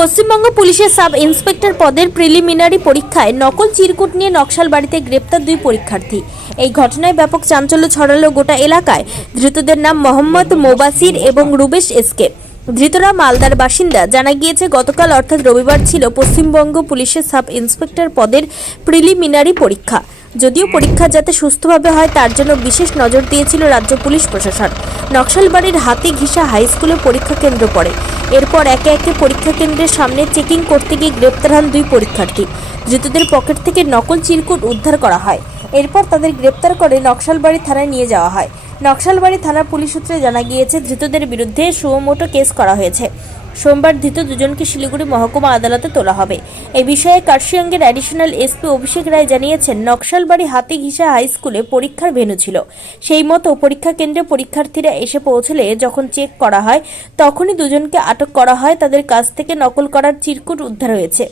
পশ্চিমবঙ্গ পুলিশের sub inspector পদের preliminary পরীক্ষায় নকল চিরকুট নিয়ে নকশাল বাড়িতে গ্রেপ্তার দুই পরীক্ষার্থী। এই ঘটনায় ব্যাপক চাঞ্চল্য ছড়ালো গোটা এলাকায়। ধৃতদের নাম মোহাম্মদ মোবাসির এবং রুবেশ এসকে। ধৃতরা মালদার বাসিন্দা। জানা গিয়েছে, গতকাল অর্থাৎ রবিবার ছিল পশ্চিমবঙ্গ পুলিশের সাব ইন্সপেক্টর পদের প্রিলিমিনারি পরীক্ষা। যদিও পরীক্ষা যাতে সুস্থভাবে হয়, তার জন্য বিশেষ নজর দিয়েছিল রাজ্য পুলিশ প্রশাসন। নকশালবাড়ির হাতি ঘিসা হাই স্কুলে পরীক্ষা কেন্দ্র পড়ে। এরপর একে একে পরীক্ষা কেন্দ্রের সামনে চেকিং করতে গিয়ে গ্রেপ্তার হন দুই পরীক্ষার্থী। ধৃতদের পকেট থেকে নকল চিরকুট উদ্ধার করা হয়। এরপর তাদের গ্রেপ্তার করে নকশালবাড়ি থানায় নিয়ে যাওয়া হয়। নকশালবাড়ি থানার পুলিশ সূত্রে জানা গিয়েছে, ধৃতদের বিরুদ্ধে সুমোটো কেস করা হয়েছে। সোমবার ধৃত দুজনকে শিলিগুড়ি মহকুমা আদালতে তোলা হবে। এই বিষয়ে কার্শিয়াঙ্গের অ্যাডিশনাল এসপি অভিষেক রায় জানিয়েছেন নকশালবাড়ি হাতি ঘিসা হাই স্কুলে পরীক্ষার ভেন্যু ছিল। সেই মতো পরীক্ষা কেন্দ্রে পরীক্ষার্থীরা এসে পৌঁছলে যখন চেক করা হয় তখনই দুজনকে আটক করা হয়। তাদের কাছ থেকে নকল করার চিরকুট উদ্ধার হয়েছে।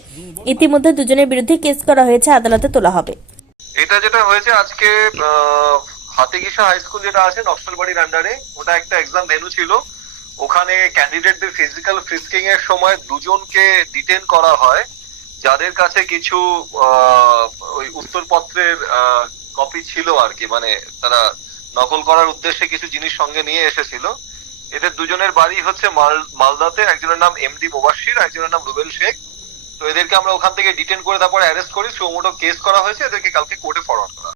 ইতিমধ্যে দুজনের বিরুদ্ধে কেস করা হয়েছে আদালতে তোলা হবে। এটা যেটা হয়েছে আজকে আহ, হাতিগিসা হাই স্কুল যেটা আছে নকশালবাড়ির আন্ডারে ওটা একটা এক্সাম ভেনু ছিল। ওখানে ক্যান্ডিডেটদের ফিজিক্যাল ফ্রিস্কিং এর সময় দুজনকে ডিটেন করা হয়, যাদের কাছে কিছু ওই উত্তরপত্রের কপি ছিল আর কি মানে তারা নকল করার উদ্দেশ্যে কিছু জিনিস সঙ্গে নিয়ে এসেছিল এদের দুজনের বাড়ি হচ্ছে মাল- মালদাতে, একজনের নাম এমডি মোবাশির, একজনের নাম রুবেল শেখ তো এদেরকে আমরা ওখান থেকে ডিটেন করে তারপরে অ্যারেস্ট করি, সুমোটো কেস করা হয়েছে, এদেরকে কালকে কোর্টে ফরওয়ার্ড করা।